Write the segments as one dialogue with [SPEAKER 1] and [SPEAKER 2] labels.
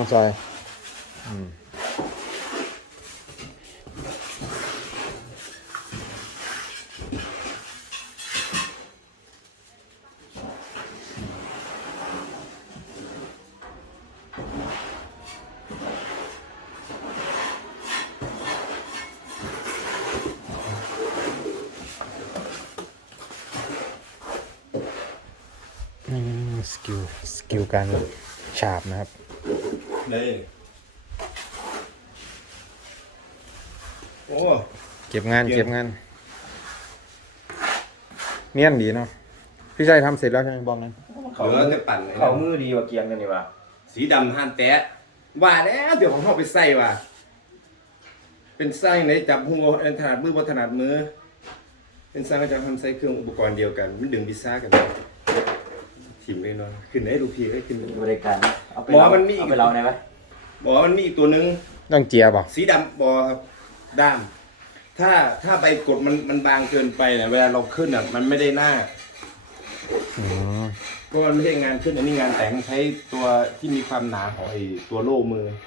[SPEAKER 1] ซอยสกิลการฉาบนะครับ
[SPEAKER 2] เลยโอ้
[SPEAKER 1] เก็บงานเนียนดีเนาะพี่ชัยทำเสร็จแล้วใช่ไหมบอกนั้น
[SPEAKER 2] เหลือแต่ปั่น
[SPEAKER 3] เขามือดีกว่าเกียงกันนี่วะ
[SPEAKER 2] สีดำห่านแตะว่าแล้วเดี๋ยวของเขาไปใส่ว่ะเป็นไส้ไหนจับหัวถนัดมือบ่ถนัดมือเป็นไส้ก็จะทำใส่เครื่องอุปกรณ์เดียวกันมันดึงพิซซ่ากันถิ่มเลยเนาะขึ้นให้ลูกพี่ให้ขึ้น
[SPEAKER 3] บริการ
[SPEAKER 2] หมอมันมี
[SPEAKER 3] เอาไปเราไหนไหม
[SPEAKER 2] หมอมันมีอีกตัวนึง
[SPEAKER 1] ต้องเจียบ
[SPEAKER 2] สีดำบอครับด้ามถ้าใบกดมันบางเกินไปเนี่ยเวลาเราขึ้นอ่ะมันไม่ได้หน้าเพราะมันไม่ใช่งานขึ้นอันนี้งานแต่งใช้ตัวที่มีความหนาของไอ้ตัวโล่มือ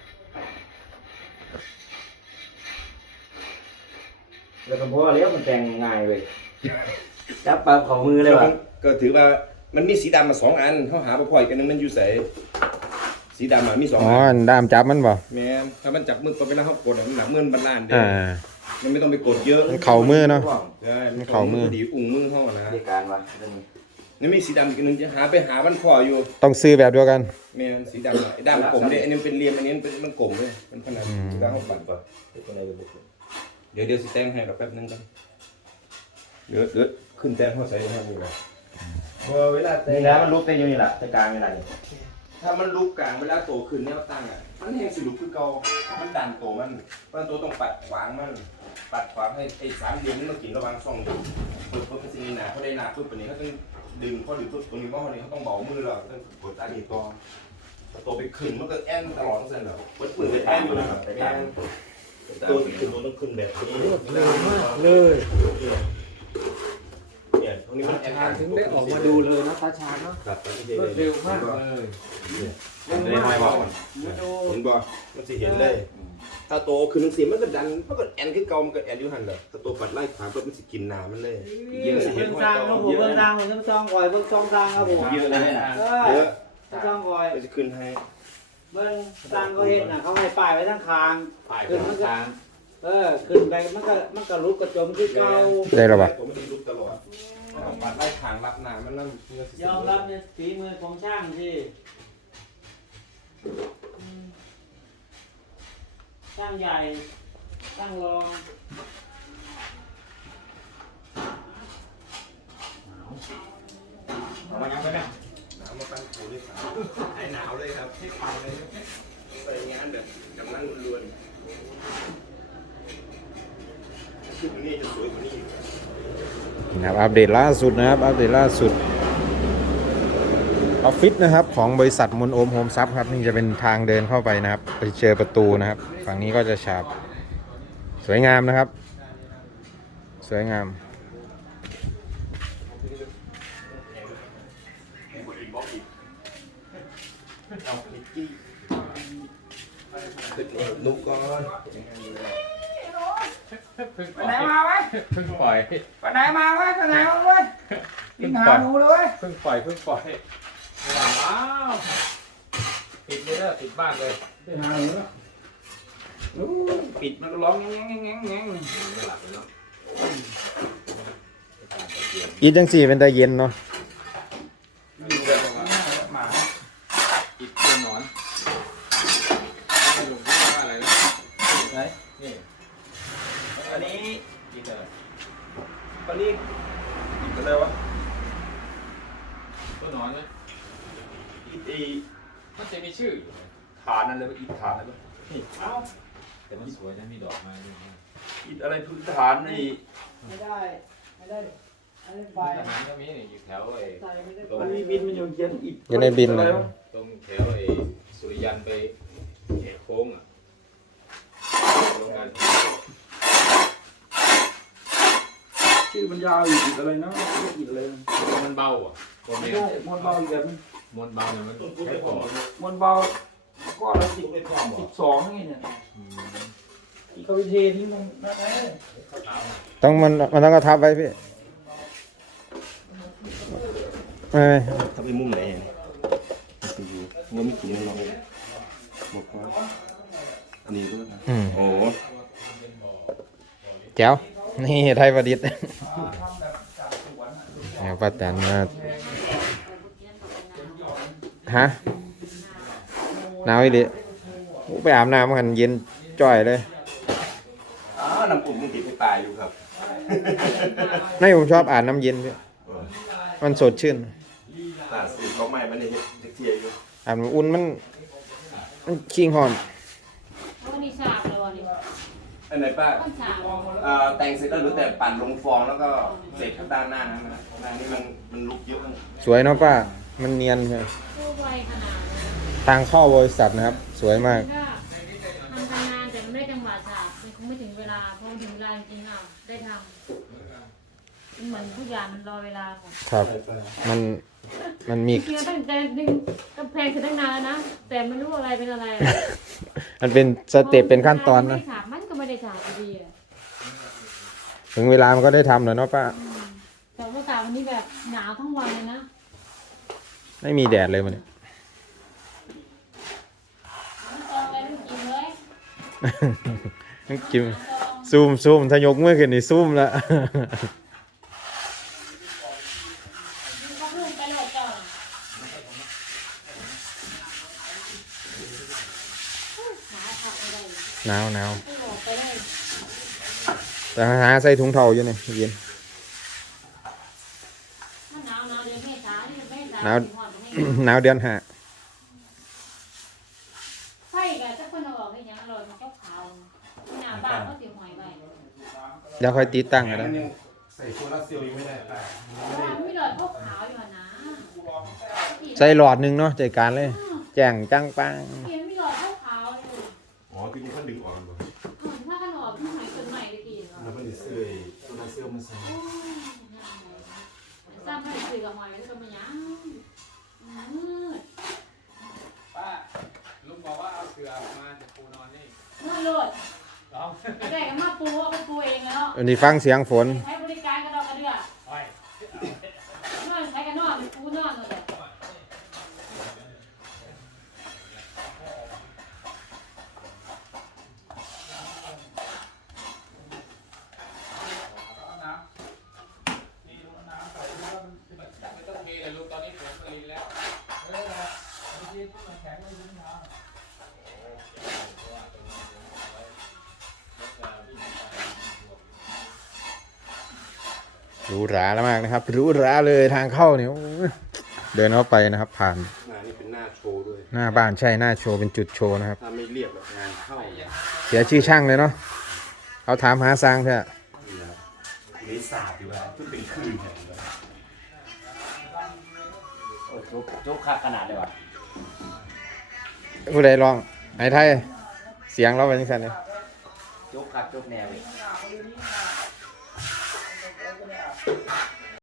[SPEAKER 3] แล้วก็เพราะว่าเลี้ยวมันแต่งง่ายเลยจับปากของมือเลยวะ
[SPEAKER 2] ก็ถือว่ามันมีสีดำมา2 อันเขาหาพ่อยกันนึงมันอยู่ใส่สีดำมี2 อัน
[SPEAKER 1] ด้ามจับมันบ่
[SPEAKER 2] แม่นถ้ามันจับมือก็เวลาเขากดมันหนักมือมันล้านเด้มันไม่ต้องไปกดเยอะ
[SPEAKER 1] มันเข่ามือเนาะ
[SPEAKER 2] ใช่มันเข่ามือดีอุ้งมือเขานะ
[SPEAKER 3] บริการวะ
[SPEAKER 2] นี่มีสีดำอีกนึงจะหามันพออยู่
[SPEAKER 1] ต้องซื้อแบบเดียวกัน
[SPEAKER 2] แม่นสีดำไอ้ดำกลมเนี่ยอันนี้เป็นเหลี่ยมอันนี้เป็นมันกลมเลยมันขนาดแล้วเขาปั่นก่อนเดี๋ยวสิแต้งให้กับแป๊บนึงกันเดี๋ยวขึ้นแต้งเขาใส่ให้ดูเลยเวลา
[SPEAKER 3] นี่แล้วมันลุกได้อยู่นี่แหละตะกลางเวลานี่
[SPEAKER 2] ถ้ามันลุกกลางเวลาโตขึ้นแนวตั้งอ่ะมันแห้งสิลุกคือเก่ามันดันโตมันตัวต้องปัดขวางให้ไอ้3 เหลี่ยมนี่มันกินระหว่าง2 อยู่เปิดเป็นสิ่งหนาเขาได้หนาปุ๊บตัวนี้เขาต้องดึงพอดึงปุ๊บตัวนี้ว่าเขาต้องเบามือเราต้องกดอันนี้ตัวไปขึ้นมันก็แอนตลอดทั้งเส้นเหรอปืนไปแอนอยู่นะครับตัวขึ้นต้องขึ้นแบบนี้
[SPEAKER 1] เร็วมากเลย
[SPEAKER 2] เนี่ยตรงนี้มันแอน
[SPEAKER 1] ถึงได้ออกมาดูเลยนะตาชาเนาะเร็วมากเลย
[SPEAKER 2] ได้ห้อยบอกเห็นบ่มันสิเห็นเลยถ้าโตขึ้นสีมันก็ดันมันก็แอนคือเก่ามันก็แอนอยู่หันเลยถ้าโตปัดไล่ขวาปุ๊บมันสิกินน้ำมันเลย
[SPEAKER 3] เยอะเห็นห้อยเก่าเบิ่งซางผมเบิ่งซองก่อยเบิ่งซองซางครับผม
[SPEAKER 2] เยอะเลยนะเยอะ
[SPEAKER 3] ซองก่อย
[SPEAKER 2] จะขึ้นให้
[SPEAKER 3] เบิ่งซางก็เห็นน่ะเขาให้ป้ายไว้ทั้งคาง
[SPEAKER 2] ขึ้นทาง
[SPEAKER 3] ขึ้นไปมันก็ลุกกระจมคือเก่า
[SPEAKER 1] ได้แล้วป่ะ
[SPEAKER 2] ผมมันลุกตลอดปัดไล่ขางรับน้ำมันนั่น
[SPEAKER 3] ยอมรับในฝีมือของช่างที่ช่างใหญ่ช่างรอง
[SPEAKER 2] เอามายังไปเนี่ยหนาวมาปั้นปูด้วยครับให้หนาวเลยครับให้ปังเลยใส่งานแบบกำลังล้วนขึ้นนี่จะสวยกว่านี้
[SPEAKER 1] นะครับอัปเดตล่าสุดนะครับออฟฟิศนะครับของบริษัทมนโอมโฮมซับครับนี่จะเป็นทางเดินเข้าไปนะครับไปเจอประตูนะครับฝั่งนี้ก็จะฉาบสวยงามนะครับสวยงาม
[SPEAKER 2] นุกก่อน
[SPEAKER 3] ไปไหนมาไว้
[SPEAKER 1] เพิ่งปล่อย
[SPEAKER 3] ไปไหนมาไว้กินหาหนูเลย
[SPEAKER 1] เพิ่งปล่อยว้าวปิดเลยเด้อปิดบ้านเลย
[SPEAKER 3] กินหาหนูแล้วปิดมันก็ร้องแง่ง
[SPEAKER 1] อีจังสี่เป็นตาเย็นเนาะ
[SPEAKER 3] หมา
[SPEAKER 1] อีกเป็นหนอนอะไรนะ
[SPEAKER 3] ไหนนี่อันนี้
[SPEAKER 1] อีกอะไร
[SPEAKER 3] เขาเรียกอะไรวะ
[SPEAKER 1] ตัวหนอนเนี่ย
[SPEAKER 3] อี
[SPEAKER 1] มันจะมีชื่อ
[SPEAKER 3] ฐานอะไรวะอีฐานอะไรวะนี่
[SPEAKER 1] เอ้าแต่มันสวยนะมีดอกไม้ด้วย
[SPEAKER 3] อีอะไรพื้นฐานนี่ไม่ได้อันนี้ไฟ
[SPEAKER 1] ทหารก็มีอยู่แถวไอ้
[SPEAKER 3] มันมีบินมันอยู่เย็นอีก
[SPEAKER 1] อยู่ในบินเลยตรงแถวไอ้สุริยันไปโค้งอ่ะโรงงาน
[SPEAKER 3] ชื่อมันยาวอีกอะไรนะอีกอะไร
[SPEAKER 1] มันเบาอ่ะ
[SPEAKER 3] ไม่ได้มวนเบาอีกแบบ
[SPEAKER 1] มวนเบาเนี่ยมันแค่ก่อ
[SPEAKER 3] มวนเบาก็เรา12นี่เนี่ยที่เขาไปเทนี่มันนั่นไง
[SPEAKER 1] ต้องมันต้องกระทับไว้พี่ไม่
[SPEAKER 2] ถ้าไปมุมไหนเนี่ยมันไม่กินมันลองบอกว่าอันนี้ด้วยนะโอ้
[SPEAKER 1] แก้วนี่ไทยประดิษฐ์เนี่ยป้าแตนมาฮะหนาวอีดิไปอาบน้ำกันเย็นจ่อยเลย
[SPEAKER 2] น้ำอุ่นมันติดไปตายอยู่ครับ
[SPEAKER 1] ไม่ผมชอบอาบน้ำเย็นพี่มันสดชื่น
[SPEAKER 2] ตาสีเขาใหม่มันในเทียอยู่
[SPEAKER 1] อาบน้ำอุ่นมันชิงหอน
[SPEAKER 4] วันนี้ฉาบเลยวันนี้
[SPEAKER 2] อันไหนป้า
[SPEAKER 4] วันฉาบ
[SPEAKER 2] แต่งเสร็จแล้วหรือแต่ปั่นลงฟองแล้วก็เสร็จข้างด้านหน้านะหน้านี่มันลุกเยอะ
[SPEAKER 1] สวยเนาะป้ามันเนียนใช่
[SPEAKER 4] สู้ไวขนาดนั้น
[SPEAKER 1] ทางเข้าบริษัทนะครับ สวยมาก
[SPEAKER 4] ก็ทำงานแต่มันไม่ได้จังหวะฉาบมันคงไม่ถึงเวลาพอถึงเวลาจริงๆได้ทำมันเหมือนทุกอย่างมันรอเวลาหมด
[SPEAKER 1] ครับ มันมี
[SPEAKER 4] จริงๆตั้งแต่ดึงกำแพงคือตั้งนานแล้วนะแต่ไม่รู้อะไรเป็นอะไร
[SPEAKER 1] มันเป็นสเต็ปเป็นขั้นตอนนะ
[SPEAKER 4] ไม่ฉาบมันก็ไม่ได้ฉาบอยู่ดีอะ
[SPEAKER 1] ถึงเวลามันก็ได้ทำแล้วเนาะป้า
[SPEAKER 4] แต่ว่าตาวันนี้แบบหนาวทั้งวันเลยนะ
[SPEAKER 1] ไม่มีแดดเลยมันย
[SPEAKER 4] ตอนอะไรไม่กินเลย
[SPEAKER 1] กินซูมถ้ายกมือขึ้นนี่ซูมแล้ว
[SPEAKER 4] เขาเพิ่งไปโหลดก่อนหาผักอะไร
[SPEAKER 1] หนาว
[SPEAKER 4] ไปโหลดไปได้
[SPEAKER 1] แต่หาใส่ถุงเท้าอยู่นี่เย็น
[SPEAKER 4] ถ้าหนาวเดือนเมษาที่เมษา
[SPEAKER 1] หนาว
[SPEAKER 4] สิฮอดบ่ให้
[SPEAKER 1] หนาวเดือนห้า
[SPEAKER 4] ไฟกับจะคนเอาออกให้ยังอร่อยมันก็ขาวหน้าบ้านก็สิหอยไว้
[SPEAKER 1] เดี๋ยวค่อยติดตั้งก็ได้
[SPEAKER 2] ใส่โซลาร์เซลล์ยังไม่ได้ป้า
[SPEAKER 4] เพราะว่ามันไม่หลอดก็ขาวอยู่อะนะ
[SPEAKER 1] ใส่หลอดหนึงเนาะใจกลารเลย แจ้งจังปัง
[SPEAKER 4] เขียนไม่หลอดก็ขาวเลย
[SPEAKER 2] อ๋อที่นี่เขาดึงออกเลย
[SPEAKER 4] ถ้าขนมที่หอยคนใหม่ตะกี้เหรอ
[SPEAKER 2] แล้วมันจะเสื่อยโซลาร์เซลล์มันใส่
[SPEAKER 4] สร้างให้สื่อกับหอยมันก็ไม่ยังมืด
[SPEAKER 5] ป้าลุงบอกว่าเอาเสือออกมาจะปูนอนนี่
[SPEAKER 4] มืดโลด
[SPEAKER 5] ลอง
[SPEAKER 4] แต่ก็มาปูเอาไปปูเองแล้ว
[SPEAKER 1] วันนี้ฟังเสียงฝน
[SPEAKER 4] ใช้บริการกระดอกกระเดือ
[SPEAKER 5] โอ้ย
[SPEAKER 4] นอนใช้กันนอนเป็นปูนอนเลย
[SPEAKER 5] น้ำนี่ลุงน้ำใส่ดูว่ามันไม่ต้องเทเลยลุงตอนนี้ฝนมันลินแล้วเออเมื่อกี้ที่มันแข็งไม่ยืนทาง
[SPEAKER 1] หรูหราแล้วมากนะครับหรูหราเลยทางเข้าเนี่ยโอ้ยเดินเข้าไปนะครับ ผ่าน
[SPEAKER 2] งานนี้เป็นหน้าโชว์ด้วย
[SPEAKER 1] หน้าบ้านใช่หน้าโชว์เป็นจุดโชว์นะครับ
[SPEAKER 2] ถ้าไม่เรียบแบบงานเข้า
[SPEAKER 1] เสียชื่อช่างเลยเนาะเขาถามหาสร้างเถอะ
[SPEAKER 2] นี่สาดอยู่แล้วทุกเป็นคืนเนี่ย
[SPEAKER 3] โอ้จุกคักขนาดเลยว่ะ
[SPEAKER 1] ผู้ใดลองไอ้ไทยเสียงเราเป็นยังไงเลย
[SPEAKER 3] จุกคักจุกแนวเลย
[SPEAKER 4] เ